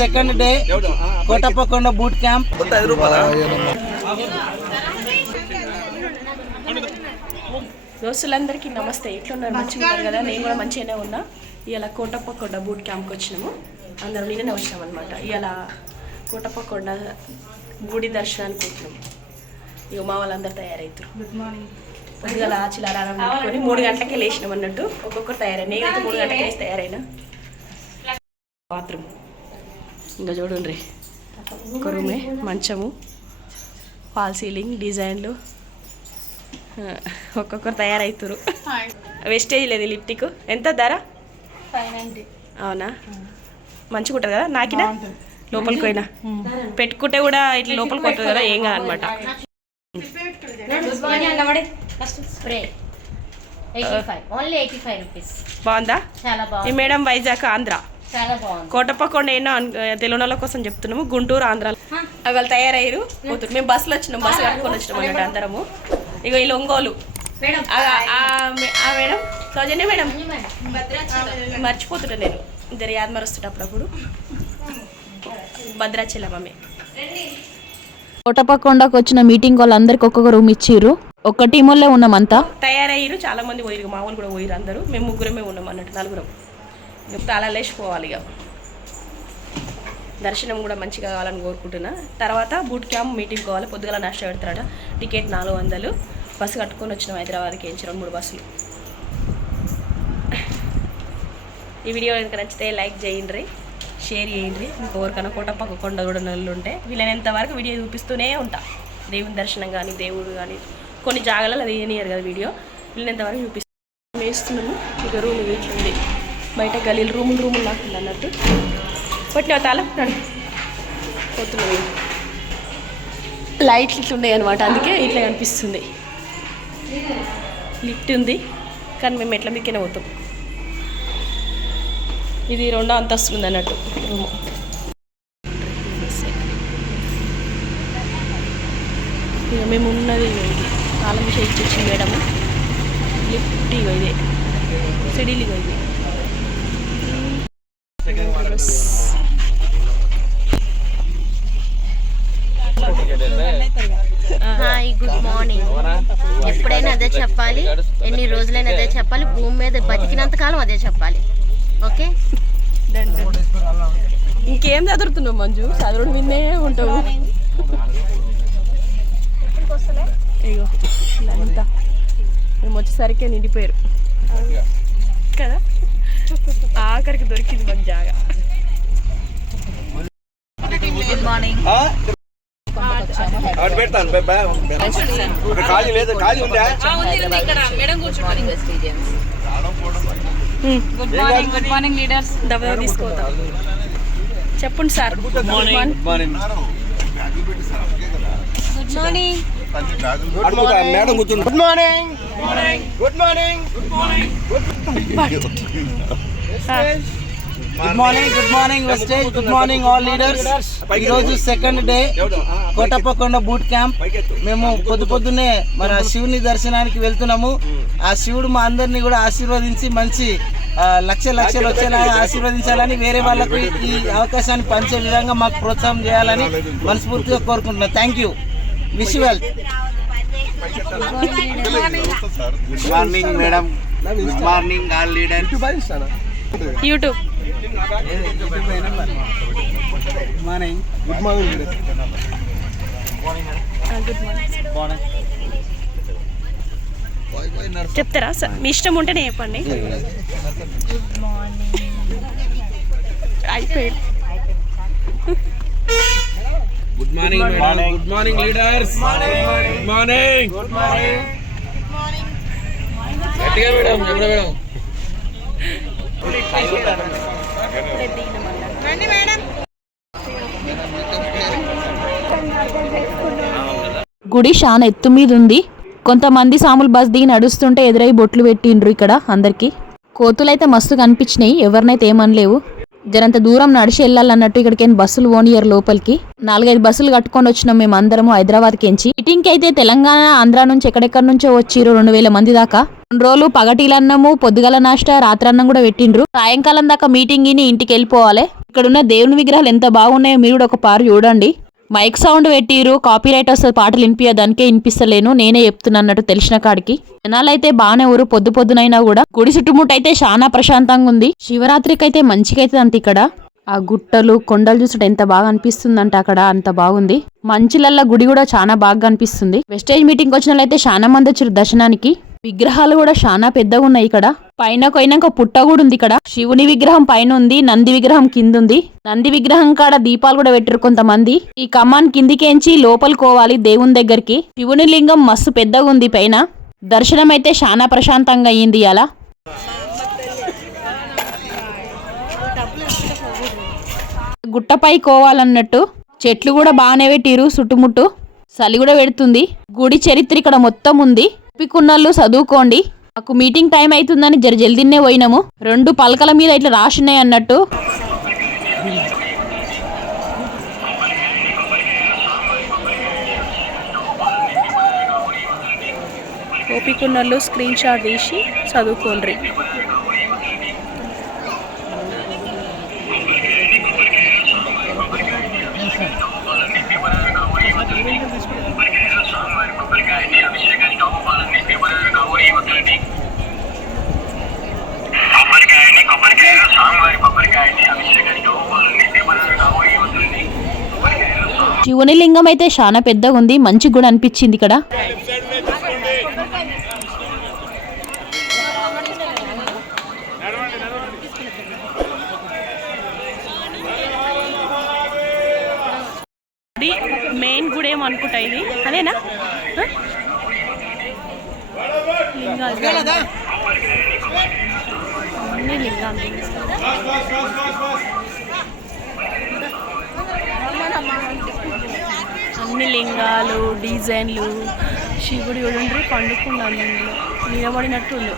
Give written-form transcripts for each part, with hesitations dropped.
Second day Kotappakonda boot camp. దోస్తులందరికీ నమస్తే. ఎట్లున్నారు? మంచిగా ఉన్నారు కదా? నేను కూడా మంచిగానే ఉన్నా. ఇలా కోటప్పకొండ బూట్ క్యాంప్కి వచ్చినాము. అందరం నిన్ననే వచ్చినాం అనమాట. ఇలా కోటప్పకొండ గుడి దర్శనానికి వచ్చినాము. ఇక మా వాళ్ళందరూ తయారవుతారు. Good morning. పొద్దుగల చిలారారం పెట్టుకొని 3 గంటలకే లేచినాం అన్నట్టు. ఒక్కొక్కరు తయారైనా. నేనైతే 3 గంటలకే లేచి తయారైనా. బాత్రూమ్ ఇంకా చూడండి, ఒక రూమే, మంచము, ఫాల్ సీలింగ్ డిజైన్లు, ఒక్కొక్కరు తయారవుతారు. వెస్టేజ్ లేదు లిప్టిక్. ఎంత ధర? 590. అవునా? మంచిగా ఉంటుంది కదా? నాకినా లోపలికి పోయినా పెట్టుకుంటే కూడా ఇట్లా లోపలికి పోతుంది కదా, ఏం కాదనమాట. బాగుందా? ఈ మేడం వైజాగ్ ఆంధ్ర. కోటప్పకొండ ఏమో తెలియని వాళ్ళ కోసం చెప్తున్నాము. గుంటూరు ఆంధ్ర. వాళ్ళు తయారయ్యారు, పోతున్నారు. మేము బస్సులో వచ్చినాం, బస్సు కట్టుకొని వచ్చినాం అన్నట్టు అందరము. ఇక వీళ్ళు ఒంగోలు మేడం, సౌజన్య మేడం, మర్చిపోతుంటా నేను. ఇద్దరు యాద్ మరుస్తుంటా అప్పుడప్పుడు. భద్రాచలం ఆమె. కోటప్పకొండకు వచ్చిన మీటింగ్ వాళ్ళందరికి ఒక్కొక్క రూమ్ ఇచ్చిర్రు. ఒక్క టీముల్లో ఉన్నామంతా. తయారయ్యారు, చాలా మంది పోయిరు, మా వాళ్ళు కూడా పోయిరు అందరూ. మేము ముగ్గురమే ఉన్నాం అన్నట్టు, 4 ఇక తాళాలు వేసిపోవాలి. ఇక దర్శనం కూడా మంచిగా కావాలని కోరుకుంటున్నా. తర్వాత బూట్ క్యాంప్ మీటింగ్ కావాలి. పొద్దుగల నాష్ట పెడతారట. టికెట్ 400. బస్సు కట్టుకొని వచ్చినాం హైదరాబాద్కి. 2-3 బస్సులు. ఈ వీడియో కనుక నచ్చితే లైక్ చేయండి, షేర్ చేయండి. మీకు ఎవరికైనా కోటప్పకొండ కూడా నెలలు ఉంటే వీళ్ళనేంత వరకు వీడియో చూపిస్తూనే ఉంటా. దేవుని దర్శనం కానీ, దేవుడు కానీ, కొన్ని జాగాలలో అది ఏనియరు కదా వీడియో. వీళ్ళనేంత వరకు చూపిస్తాం. వేస్తున్నాము. ఇక రూమ్ ఇట్లుంది. బయట గలీలు రూములు నాకు అన్నట్టు. కొట్టిన తాళం రండి. పోతున్నాం. లైట్లు ఇట్లున్నాయి అనమాట, అందుకే ఇట్లా కనిపిస్తుంది. లిఫ్ట్ ఉంది కానీ మేము ఎట్ల మీదకైనా పోతాం. ఇది 2వ అంతస్తు ఉంది అన్నట్టు రూము. ఇక మేము ఉన్నది ఇది తాళం ఇచ్చి మేడము. లిఫ్ట్ ఇగో ఇదే, సిడీలు ఇగో ఇది. Hi, good morning. ఎప్పుడైనా అదే చెప్పాలి, ఎన్ని రోజులైనా అదే చెప్పాలి, భూమి మీద బతికినంత కాలం అదే చెప్పాలి. ఓకే, ఇంకేం చదువుతున్నావు మంజు? చదువుడు విన్నే ఉంటావు. ఇగో ఇదంతా మేము వచ్చేసరికి నిండిపోయారు కదా. ఆఖరికి దొరికింది మాకు జాగా. Good morning. Good morning leaders. దెబ్బ తీసుకోతాం. చెప్పండి సార్. Good morning. మేడం కూర్చుంది. Good morning. Good morning. Good morning వెస్టేజ్. Good morning all leaders. ఈరోజు second day Kotappakonda boot camp. మేము పొద్దున్నే మన శివుని దర్శనానికి వెళ్తున్నాము. ఆ శివుడు మా అందరినీ కూడా ఆశీర్వదించి మంచి లక్షలు వచ్చేలాగా ఆశీర్వదించాలని, వేరే వాళ్ళకు ఈ అవకాశాన్ని పంచే విధంగా మాకు ప్రోత్సాహం చేయాలని మనస్ఫూర్తిగా కోరుకుంటున్నాను. Thank you. Wish you well. Good morning madam. Good morning all leaders. YouTube. చెప్తారా సార్? మీ ఇష్టం ఉంటేనే చెప్పండి. అయిపోయింది. Good morning madam. Good morning leaders. Good morning. Good morning. గట్టిగా మేడం, చెప్పండి మేడం. గుడి చాలా ఎత్తు మీద ఉంది. కొంతమంది సాములు బస్ దిగి నడుస్తుంటే ఎదురై బొట్లు పెట్టిండ్రు. ఇక్కడ అందరికి కోతులైతే మస్తు కనిపించినాయి. ఎవరినైతే ఏమనలేవు. జరంత దూరం నడిచి వెళ్ళాలన్నట్టు ఇక్కడికి బస్సులు ఓనియర్ లోపలికి. 4-5 బస్సులు కట్టుకొని వచ్చినాం మేము అందరము హైదరాబాద్కి ఎంచి. మీటింగ్కి అయితే తెలంగాణ, ఆంధ్ర నుంచి ఎక్కడెక్కడి నుంచో వచ్చిర్రు. 2000 మంది దాకా. 2 రోజులు పగటిలన్నము, పొద్దుగల నాష్ట, రాత్రన్నం కూడా పెట్టిండ్రు. సాయంకాలం దాకా మీటింగ్ ఇంటికి వెళ్ళిపోవాలి. ఇక్కడున్న దేవుని విగ్రహాలు ఎంత బాగున్నాయో మీరు కూడా ఒక పారు చూడండి. మైక్ సౌండ్ పెట్టిరు, కాపీ రైట్ వస్తుంది, పాటలు వినిపించడానికే వినిపిస్తలేను, నేనే చెప్తున్నా అన్నట్టు తెలిసిన కాడికి. జనాలైతే బాగానే ఊరు పొద్దునైనా కూడా. గుడి చుట్టుముట్టు అయితే చాలా ప్రశాంతంగా ఉంది. శివరాత్రికి అయితే మంచిగా అవుతుంది అంత ఇక్కడ. ఆ గుట్టలు కొండలు చూసుకుంటే ఎంత బాగా అనిపిస్తుందంటే అక్కడ అంత బాగుంది. మంచులల్ల గుడి కూడా చాలా బాగా అనిపిస్తుంది. వెస్టేజ్ మీటింగ్ వచ్చిన వాళ్ళైతే చాలా మంది వచ్చారు దర్శనానికి. విగ్రహాలు కూడా చాలా పెద్దగా ఉన్నాయి ఇక్కడ. పైన కొయినాక పుట్ట కూడా ఉంది ఇక్కడ. శివుని విగ్రహం పైన ఉంది, నంది విగ్రహం కింద ఉంది. నంది విగ్రహం కాడ దీపాలు కూడా పెట్టారు కొంతమంది. ఈ కమ్మాన్ కిందికేంచి లోపలికి పోవాలి దేవుని దగ్గరికి. శివుని లింగం మస్తు పెద్దగా ఉంది పైన. దర్శనం అయితే చాలా ప్రశాంతంగా అయ్యింది అలా. గుట్టపై కోవాలన్నట్టు చెట్లు కూడా బాగానే పెట్టిరు చుట్టుముట్టు. చలి కూడా పెడుతుంది. గుడి చరిత్ర ఇక్కడ మొత్తం ఉంది. ఒప్పుకున్నళ్ళు చదువుకోండి. మాకు మీటింగ్ టైం అవుతుందని జల్దీనే పోయినాము. 2 పలకల మీద ఇట్లా రాసినాయి అన్నట్టు. ఓపికన్నోళ్ళు స్క్రీన్ షాట్ తీసి చదువుకోండి. శివుని లింగం అయితే చాలా పెద్దగా ఉంది. మంచిగా కూడా అనిపించింది ఇక్కడ. మెయిన్ గుడి ఏమనుకుంటా ఇది అదేనా? లింగాలు అన్ని లింగాలు, అన్ని లింగాలు, డిజైన్లు. శివుడు చూడండి పండుకున్నాను, నిలబడినట్టుండు.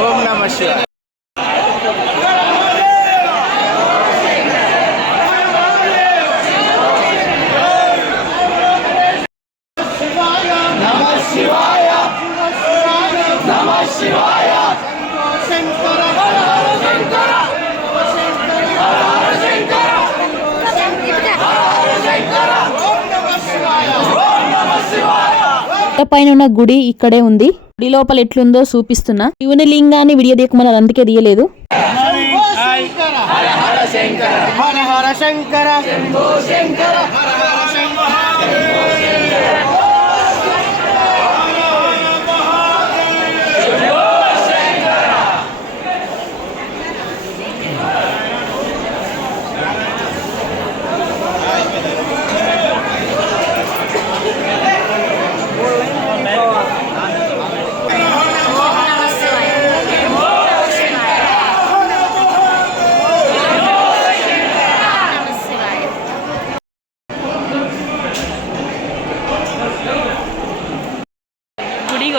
ఓం నమః శివాయ. పైన ఉన్న గుడి ఇక్కడే ఉంది. గుడి లోపల ఎట్లుందో చూపిస్తున్నా. శివుని లింగాన్ని వీడియో తీయకమని అది అందుకే తీయలేదు.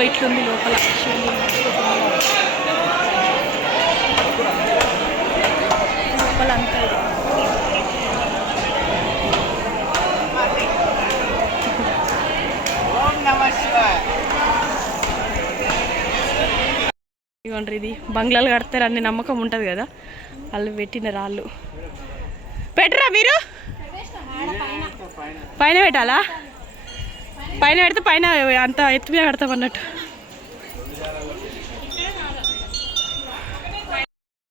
ఇట్లుంది లోపల. లోపల అంతా ఇవ్వండి. ఇది బంగ్లాలు కడతారు అన్ని నమ్మకం ఉంటుంది కదా, వాళ్ళు పెట్టిన రాళ్ళు. పెట్టరా మీరు? పైన పెట్టాలా? పైన పెడితే పైన అంత ఎత్తు మీద పెడతాం అన్నట్టు.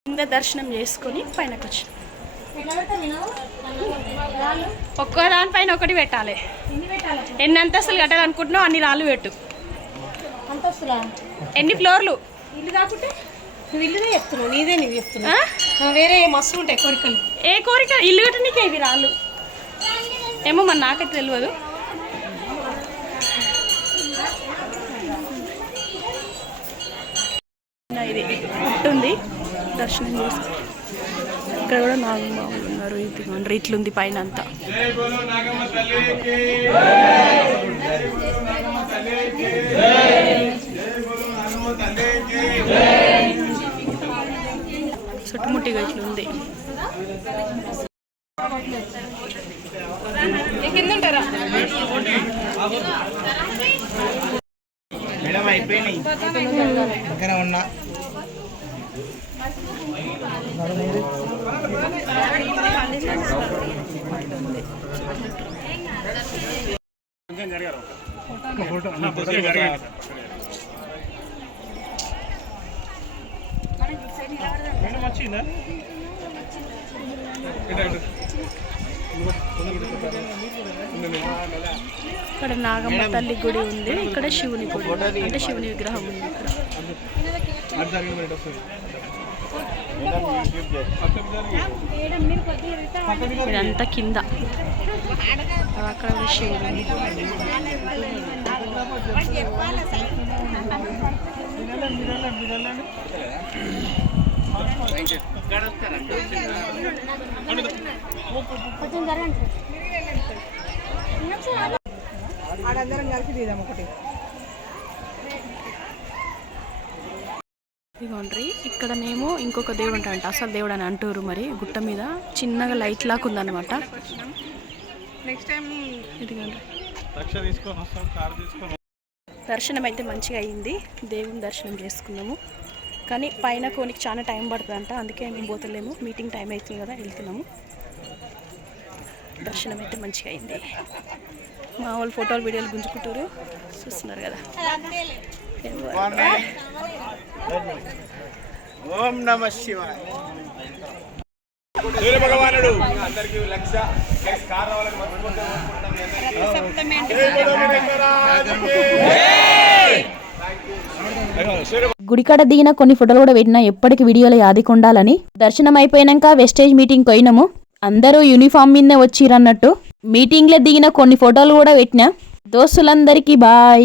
కింద దర్శనం చేసుకొని పైనకి వచ్చిన ఒక్క దానిపైన ఒకటి పెట్టాలి. ఎన్ని అంతస్తులు కట్టాలనుకుంటున్నావు అన్ని రాళ్ళు పెట్టు. ఎన్ని ఫ్లోర్లు? ఇల్లు కాకుంటే నువ్వు ఇల్లునే చెప్తున్నావు, నీదే నీవు చెప్తున్నావు. వేరే మస్తు ఉంటాయి కోరికలు. ఏ కోరిక? ఇల్లు కట్టనీకే ఇవి రాళ్ళు ఏమో మరి నాకైతే తెలియదు. ఇది ఉంటుంది దర్శనం చేసి. ఇక్కడ కూడా నాగబాబులు ఉన్నారు. ఇది ఇట్లుంది పైన అంతా. చుట్టుముట్టిగా ఇట్లుంది. మేడం అయిపోయినాయి ఇక్కడ ఉన్నా. ఇక్కడ నాగమ్మ తల్లి గుడి ఉంది. ఇక్కడ శివుని గుడి అంటే శివుని విగ్రహం ఉంది. ఇక్కడ ఇదంతా కింద. అక్కడ శివుడు ఉంది. ఇదిగోండ్రి ఇక్కడనేమో ఇంకొక దేవుడు అంట. అసలు దేవుడు అని అంటారు. మరి గుట్ట మీద చిన్నగా లైట్ లాగా ఉందన్నమాట. ఇదిగోండ్రి దర్శనం అయితే మంచిగా అయింది. దేవుని దర్శనం చేసుకున్నాము. కానీ పైన కోనికి చాలా టైం పడుతుందంట. అందుకే మేము పోతలేము. మీటింగ్ టైం అవుతుంది కదా, వెళ్తున్నాము. దర్శనం అయితే మంచిగా అయింది. మా వాళ్ళు ఫోటోలు వీడియోలు గుంజుకుంటారు, చూస్తున్నారు కదా. ఓం నమః శివాయ. సూర్య భగవానుడు గుడికాడ దిగిన కొన్ని ఫోటోలు కూడా పెట్టినా ఎప్పటికి వీడియోలో యాదికొండాలని. దర్శనం అయిపోయాక వెస్టేజ్ మీటింగ్ పోయినాము. అందరూ యూనిఫామ్ మీదనే వచ్చిరన్నట్టు. మీటింగ్లో దిగిన కొన్ని ఫోటోలు కూడా పెట్టినా. దోస్తులందరికీ బాయ్.